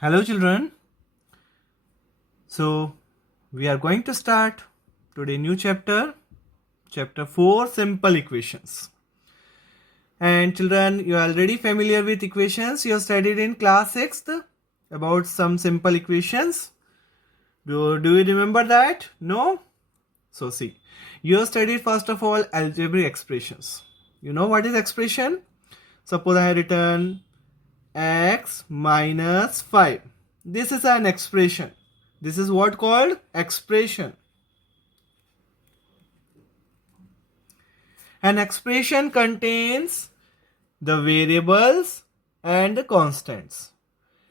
Hello, children. So, we are going to start today new chapter 4, simple equations. And children, you are already familiar with equations. You have studied in class 6th about some simple equations. Do you remember that? No? So, see, you have studied first of all algebraic expressions. You know what is expression? Suppose I have written x minus 5. This is an expression. This is what called expression. An expression contains the variables and the constants.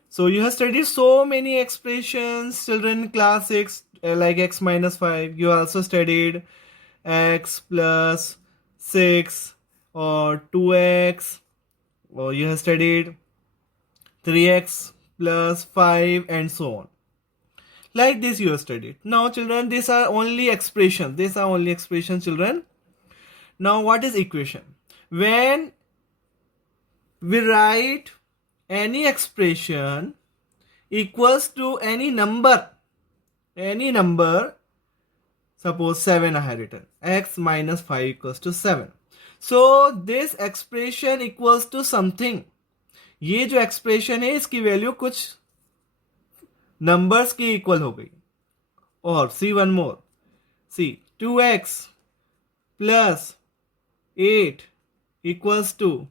So you have studied so many expressions, children, class 6, like x minus 5. You also studied x plus 6 or 2x, or you have studied 3x plus 5 and so on. Like this you have studied. Now children, these are only expressions. These are only expressions, children. Now what is equation? When we write any expression equals to any number, suppose 7 I have written, x minus 5 equals to 7. So this expression equals to something. ये जो expression है इसकी value कुछ numbers की equal हो गई. और see one more. See 2x plus 8 equals to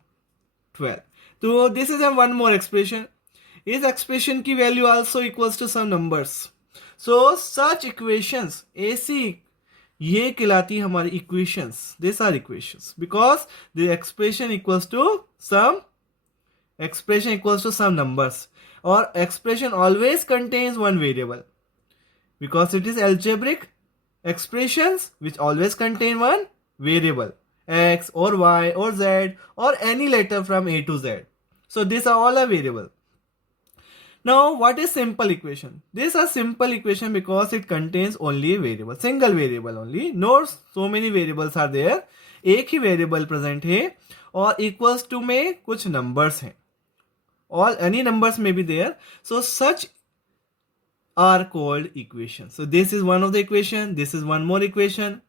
12. So this is a one more expression. This expression की value also equals to some numbers. So such equations, AC, ये कहलाती हमारी equations. These are equations because the expression equals to some numbers, or expression always contains one variable because it is algebraic expressions which always contain one variable, x or y or z or any letter from a to z. So these are all a variable. Now what is simple equation? These are simple equation because it contains only a variable, single variable only. No so many variables are there. एक ही variable present है और equals to में कुछ numbers हैं. All any numbers may be there. So such are called equations. So this is one of the equation. This is one more equation.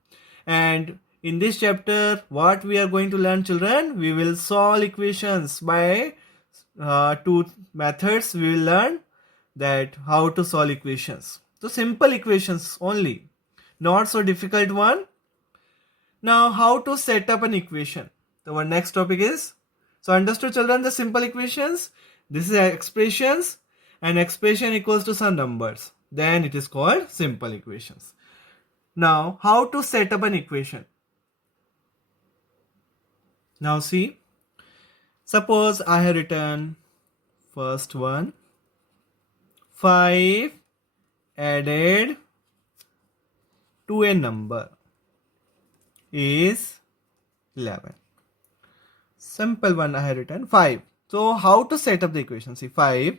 And in this chapter, what we are going to learn, children, we will solve equations by two methods. We will learn that how to solve equations. So simple equations only, not so difficult one. Now how to set up an equation. So our next topic is, so understood children, the simple equations. This is expressions, and expression equals to some numbers. Then it is called simple equations. Now how to set up an equation. Now see, suppose I have written first one, 5 added to a number is 11. Simple one I have written 5. So how to set up the equation? See, 5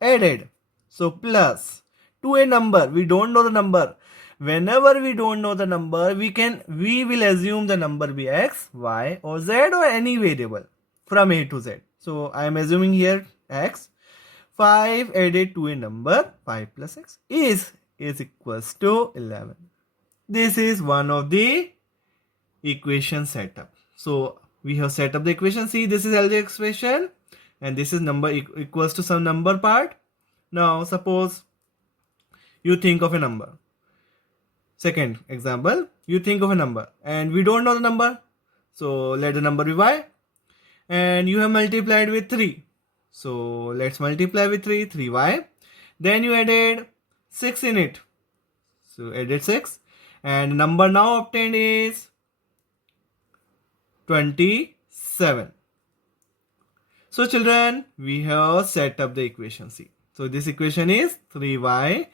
added, so plus to a number. We don't know the number. Whenever we don't know the number, we will assume the number be x, y or z or any variable from a to z. So I am assuming here x. 5 added to a number, 5 plus x is equals to 11. This is one of the equation setup. So we have set up the equation. See, this is algebraic expression and this is number equals to some number part. Now suppose you think of a number. Second example, you think of a number and we don't know the number. So let the number be y, and you have multiplied with 3. So let's multiply with 3, 3y. Then you added 6 in it. So added 6, and number now obtained is 27. So children, we have set up the equation C. So this equation is 3y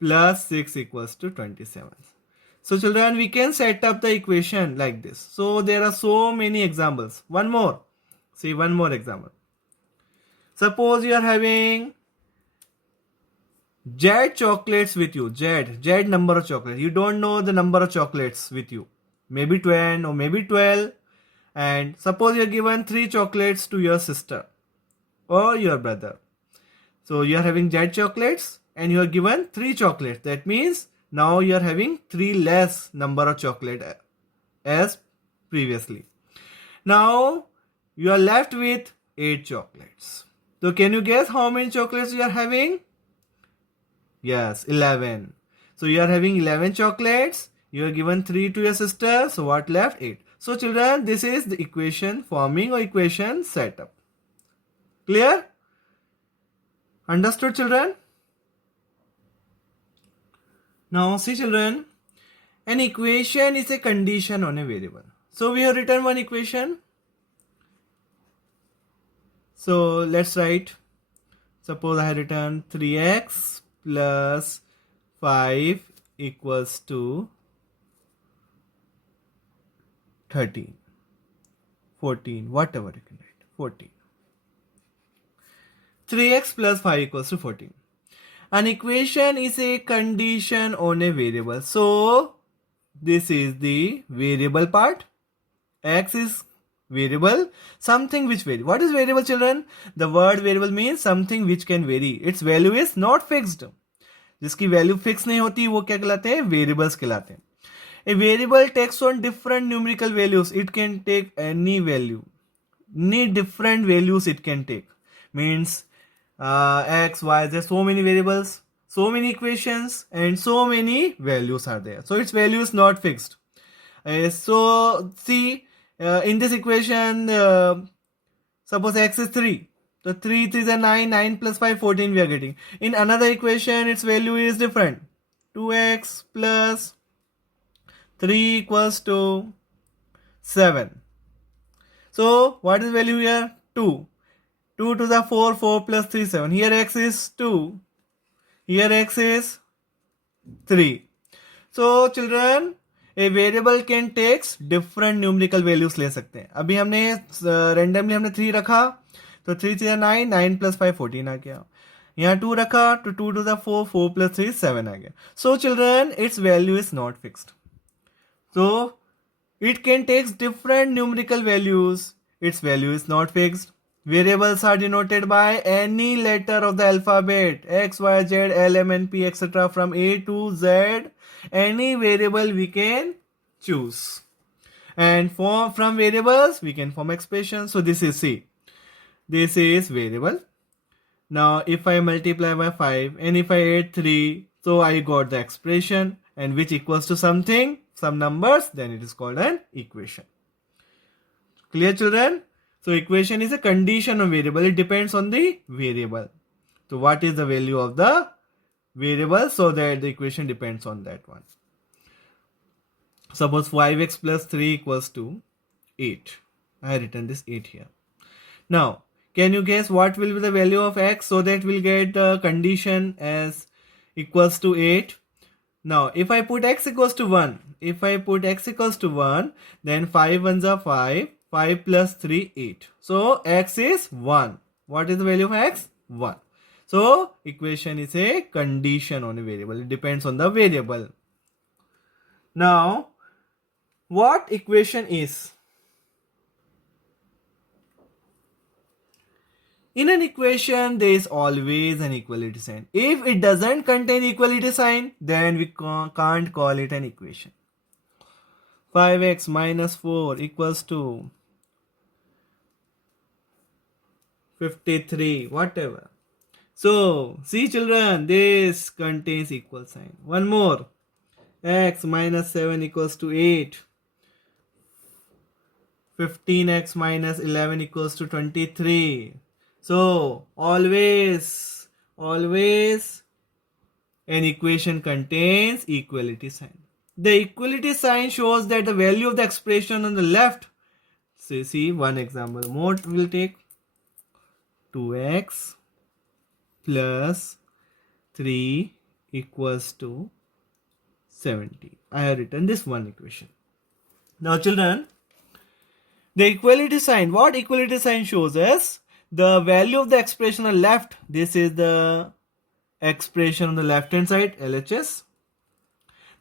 plus 6 equals to 27. So children, we can set up the equation like this. So there are so many examples. One more. See, one more example. Suppose you are having Z chocolates with you. Z number of chocolates. You don't know the number of chocolates with you. Maybe 10 or maybe 12. And suppose you are given 3 chocolates to your sister or your brother. So you are having Z chocolates and you are given 3 chocolates. That means now you are having 3 less number of chocolate as previously. Now you are left with 8 chocolates. So can you guess how many chocolates you are having? Yes, 11. So you are having 11 chocolates. You are given 3 to your sister. So what left? 8. So children, this is the equation forming or equation setup. Clear? Understood, children? Now see, children, an equation is a condition on a variable. So we have written one equation. So let's write. Suppose I have written 3x plus 5 equals to 13, 14, whatever you can write, 14. 3x plus 5 equals to 14. An equation is a condition on a variable. So this is the variable part. X is variable, something which vary. What is variable, children? The word variable means something which can vary. Its value is not fixed. जिसकी value fix नहीं होती वो क्या कहलाते हैं? Variables कहलाते हैं. A variable takes on different numerical values. It can take any value. Any different values it can take. Means x, y, there's so many variables, so many equations, and so many values are there. So its value is not fixed. So see, in this equation, suppose x is 3. So 3 3 is 9, 9 plus 5, 14 we are getting. In another equation, its value is different. 2x plus 3 equals to 7. So what is value here? 2. 2 to the 4, 4 plus 3, 7. Here x is 2. Here x is 3. So children, a variable can takes different numerical values ले सकते हैं. अभी हमने randomly हमने 3 रखा तो 3 3 9, 9 plus 5 14 आ गया. यहाँ 2 रखा तो 2 to the 4, 4 plus 3 7 आ गया. So children, its value is not fixed. So it can take different numerical values. Its value is not fixed. Variables are denoted by any letter of the alphabet x, y, z, l, m, n, p, etc. from a to z. Any variable we can choose, and from variables we can form expressions. So this is C. This is variable. Now if I multiply by 5 and if I add 3, so I got the expression, and which equals to something, some numbers, then it is called an equation. Clear, children? So equation is a condition of variable. It depends on the variable. So what is the value of the variable, so that the equation depends on that one. Suppose 5x plus 3 equals to 8. I have written this 8 here. Now, can you guess what will be the value of x, so that we'll get the condition as equals to 8. Now, if I put x equals to 1, then 5 ones are 5. 5 plus 3, 8. So, x is 1. What is the value of x? 1. So, equation is a condition on a variable. It depends on the variable. Now, what equation is? In an equation, there is always an equality sign. If it doesn't contain equality sign, then we can't call it an equation. 5x minus 4 equals to 53, whatever. So, see children, this contains equal sign. One more. X minus 7 equals to 8. 15x minus 11 equals to 23. So, always an equation contains equality sign. The equality sign shows that the value of the expression on the left. So, see one example more we'll take. 2x plus 3 equals to 70. I have written this one equation. Now children, the equality sign, what equality sign shows us? The value of the expression on the left. This is the expression on the left hand side, LHS.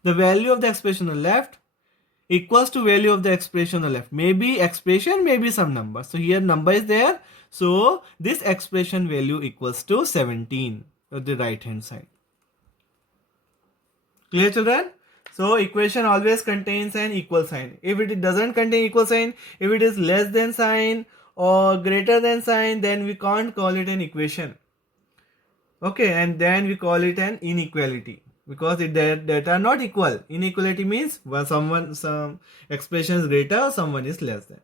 The value of the expression on the left equals to value of the expression on the left. Maybe expression, maybe some number. So here number is there. So this expression value equals to 17 on the right hand side. Clear, children? So equation always contains an equal sign. If it doesn't contain equal sign, if it is less than sign or greater than sign, then we can't call it an equation. Okay, and then we call it an inequality because that are not equal. Inequality means some expression is greater, someone is less than.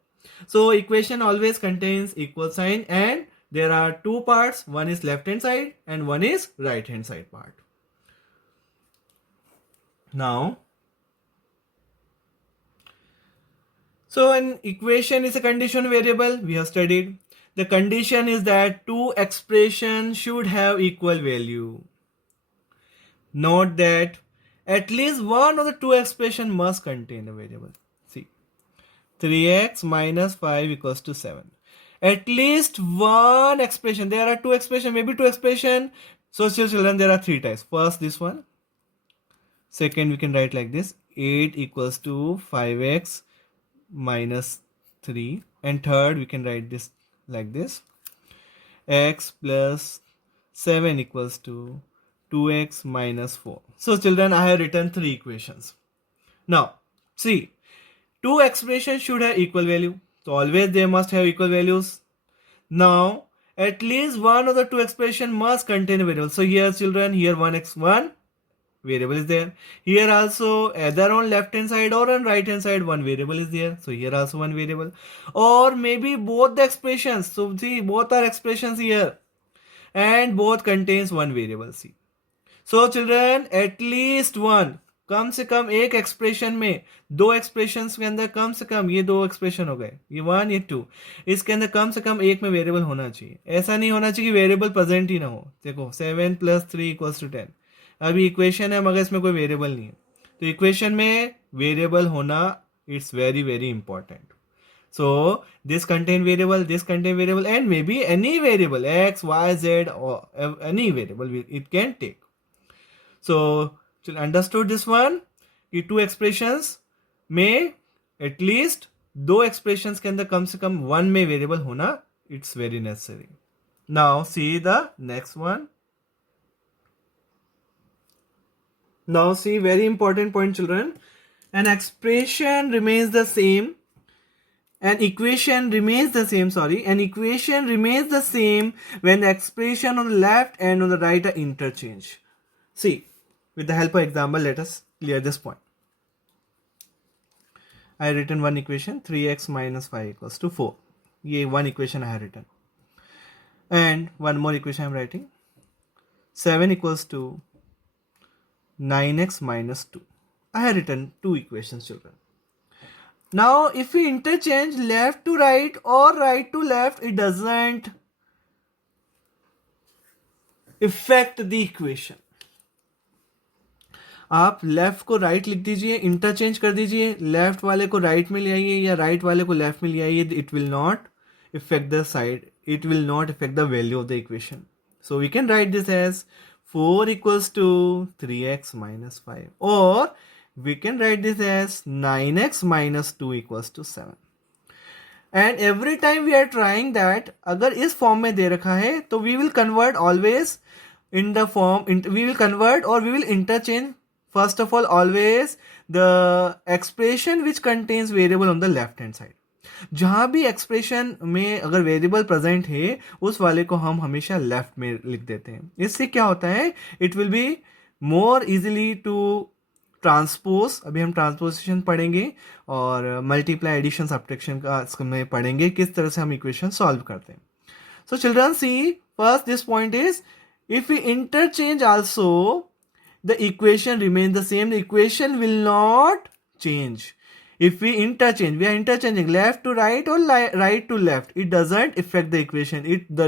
So equation always contains equal sign, and there are two parts. One is left hand side and one is right hand side part. Now, so an equation is a condition variable we have studied. The condition is that two expressions should have equal value. Note that at least one of the two expressions must contain a variable. See, 3x minus 5 equals to 7. At least one expression. There are two expressions, maybe two expressions. So children, there are three types. First, this one. Second, we can write like this: 8 equals to 5x minus 3. And third, we can write this like this: x plus 7 equals to 2x minus 4. So children, I have written three equations. Now, see, two expressions should have equal value. So always they must have equal values. Now, at least one of the two expressions must contain a variable. So here children, here 1x1 variable is there. Here also either on left hand side or on right hand side one variable is there. So here also one variable. Or maybe both the expressions. So see, both are expressions here and both contains one variable. See. So children, at least one, कम से कम एक expression में, दो expressions के अंदर कम से कम ये दो expression हो गए, ये 1 ये 2, इसके अंदर कम से कम एक में वेरिएबल होना चाहिए. ऐसा नहीं होना चाहिए कि वेरिएबल प्रेजेंट ही ना हो. देखो 7 + 3 = 10. अभी इक्वेशन है मगर इसमें कोई वेरिएबल नहीं है. तो इक्वेशन में वेरिएबल होना it's very very important. So this contain variable and maybe any variable x, y, z or any variable it can take. So understood this one कि two expressions में at least दो expressions के अंदर कम से कम one में variable होना it's very necessary. Now see the next one. Now see, very important point children. An expression remains the same. An equation remains the same, An equation remains the same when the expression on the left and on the right are interchanged. See, with the help of example, let us clear this point. I have written one equation, 3x minus 5 equals to 4. Ye one equation I have written. And one more equation I am writing. 7 equals to 9x minus 2. I have written two equations, children. Now, if we interchange left to right or right to left, it doesn't affect the equation. आप left को right लिख दीजिए, interchange कर दीजिए, left वाले को right में ले आइए या राइट वाले को लेफ्ट में ले आइए, it will not affect the side, it will not affect the value of the equation. So we can write this as 4 equals to 3x minus 5, or we can write this as 9x minus 2 equals to 7. And every time we are trying that, अगर इस form में दे रखा है तो we will convert always in the form, we will convert or we will interchange first of all always the expression which contains variable on the left hand side. जहां भी expression में अगर वेरिएबल प्रेजेंट है उस वाले को हम हमेशा लेफ्ट में लिख देते हैं. इससे क्या होता है, it will be more easily to transpose. अभी हम ट्रांसपोजिशन पढ़ेंगे और मल्टीप्लाई, एडिशन, सब्ट्रैक्शन का में पढ़ेंगे किस तरह से हम इक्वेशन सॉल्व करते हैं. So children see, first this point is if we interchange also the equation remain the same, the equation will not change. If we interchange, we are interchanging left to right or right to left, it doesn't affect the equation. The